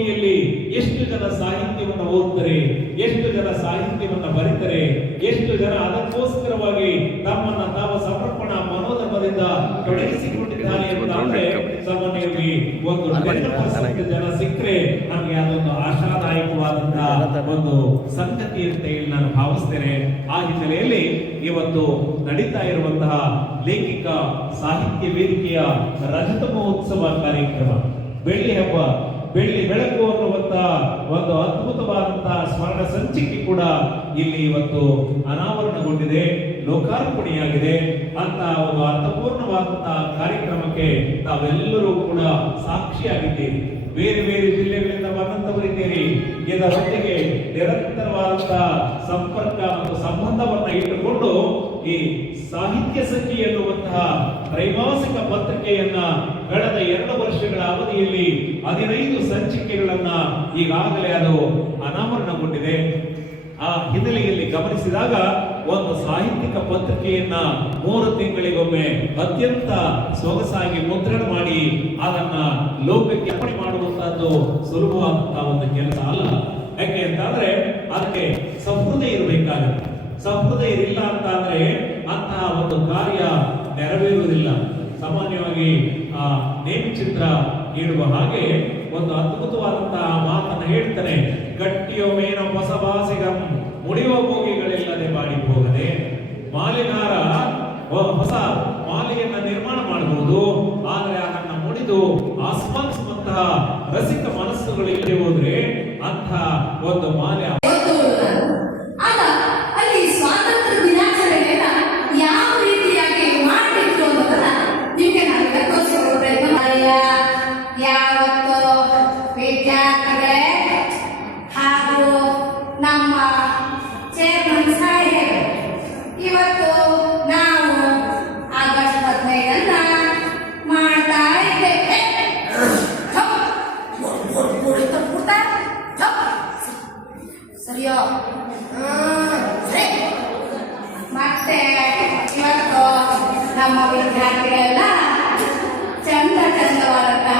ಭೂಮಿಯಲ್ಲಿ ಎಷ್ಟು ಜನ ಸಾಹಿತ್ಯವನ್ನು ಓದ್ತಾರೆ ಎಷ್ಟು ಜನ ಸಾಹಿತ್ಯವನ್ನು ಬರೀತಾರೆ ಎಷ್ಟು ಜನ ಅದಕ್ಕೋಸ್ಕರವಾಗಿ ತಮ್ಮನ್ನ ತಾವು ಸಮರ್ಪಣಾ ಮನೋಧರ್ಮದಿಂದ ತೊಡಗಿಸಿಕೊಂಡಿದ್ದಾರೆ ಅಂತಂದ್ರೆ ಸಾಮಾನ್ಯವಾಗಿ ಒಂದು ಜನ ಸಿಕ್ಕರೆ ನಮಗೆ ಅದೊಂದು ಆಶಾದಾಯಕವಾದಂತಹ ಒಂದು ಸಂಗತಿ ಅಂತ ಹೇಳಿ ನಾನು ಭಾವಿಸ್ತೇನೆ. ಆ ಹಿನ್ನೆಲೆಯಲ್ಲಿ ಇವತ್ತು ನಡೀತಾ ಇರುವಂತಹ ಲೇಖಿಕ ಸಾಹಿತ್ಯ ವೇದಿಕೆಯ ರಜತ ಮಹೋತ್ಸವ ಕಾರ್ಯಕ್ರಮ ಬೆಳ್ಳಿ ಹಬ್ಬ ಬೆಳ್ಳಿ ಬೆಳಕು ಅನ್ನುವಂತ ಒಂದು ಅದ್ಭುತವಾದಂತಹ ಸ್ಮರಣ ಸಂಚಿಕೆ ಕೂಡ ಇಲ್ಲಿ ಇವತ್ತು ಅನಾವರಣಗೊಂಡಿದೆ, ಲೋಕಾರ್ಪಣೆಯಾಗಿದೆ ಅಂತ ಒಂದು ಅರ್ಥಪೂರ್ಣವಾದಂತಹ ಕಾರ್ಯಕ್ರಮಕ್ಕೆ ತಾವೆಲ್ಲರೂ ಕೂಡ ಸಾಕ್ಷಿಯಾಗಿದ್ದೀರಿ. ಬೇರೆ ಬೇರೆ ಜಿಲ್ಲೆಗಳಿಂದ ಬಂದಂತವರಿದ್ದೀರಿ. ಇದರೊಂದಿಗೆ ನಿರಂತರವಾದಂತಹ ಸಂಪರ್ಕ ಮತ್ತು ಸಂಬಂಧವನ್ನ ಇಟ್ಟುಕೊಂಡು ಈ ಸಾಹಿತ್ಯ ಸಂಖ್ಯೆ ಎನ್ನುವಂತಹ ತ್ರೈಮಾಸಿಕ ಪತ್ರಿಕೆಯನ್ನ ಕಳೆದ ಎರಡು ವರ್ಷಗಳ ಅವಧಿಯಲ್ಲಿ ಹದಿನೈದು ಸಂಚಿಕೆಗಳನ್ನ ಈಗಾಗಲೇ ಅದು ಅನಾವರಣಗೊಂಡಿದೆ. ಆ ಹಿನ್ನೆಲೆಯಲ್ಲಿ ಗಮನಿಸಿದಾಗ ಒಂದು ಸಾಹಿತ್ಯಿಕ ಪತ್ರಿಕೆಯನ್ನ ಮೂರು ತಿಂಗಳಿಗೊಮ್ಮೆ ಅತ್ಯಂತ ಸೊಗಸಾಗಿ ಮುದ್ರಣ ಮಾಡಿ ಅದನ್ನ ಲೋಕಕ್ಕೆ ಅರ್ಪಣೆ ಮಾಡುವಂತಹದ್ದು ಸುಲಭವಾದಂತಹ ಒಂದು ಕೆಲಸ ಅಲ್ಲ. ಯಾಕೆ ಅಂತಂದ್ರೆ ಅದಕ್ಕೆ ಸಹೃದಯ ಇರಬೇಕಾಗುತ್ತೆ. ಸಹೃದಯ ಇರಲಿಲ್ಲ ಅಂತ ಅಂದ್ರೆ ಅಂತಹ ಒಂದು ಕಾರ್ಯ ನೆರವೇರುವುದಿಲ್ಲ. ಸಾಮಾನ್ಯವಾಗಿ ಆ ನೇಮಚಿತ್ರ ಹೇಳುವ ಹಾಗೆ ಒಂದು ಅದ್ಭುತವಾದಂತಹ ಮಾತನ್ನು ಹೇಳ್ತಾನೆ. ಗಟ್ಟಿಯೊಮೇನ ಮೇನ ಬಾಸಿಗಂ ಮುಡಿಯುವ ಭೋಗಿಗಳಿಲ್ಲದೆ ಬಾಡಿ ಹೋಗದೆ ಮಾಲಿನಾರ ಹೊಸ ಮಾಲೆಯನ್ನ ನಿರ್ಮಾಣ ಮಾಡಬಹುದು. ಆದರೆ ಅದನ್ನ ಮುಡಿದು ಆಸ್ವಾದಿಸುವಂತಹ ರಸಿಕ ಮನಸ್ಸುಗಳು ಇಲ್ಲಿ ಹೋದ್ರೆ ಅಂಥ ಒಂದು ಮಾಲೆ ಸರಿಯೋ ಹ್ಮ್, ಸರಿ. ಮತ್ತೆ ಇವತ್ತು ನಮ್ಮ ವಿದ್ಯಾರ್ಥಿಗಳೆಲ್ಲ ಚಂದ ಚಂದವಾದಂತಹ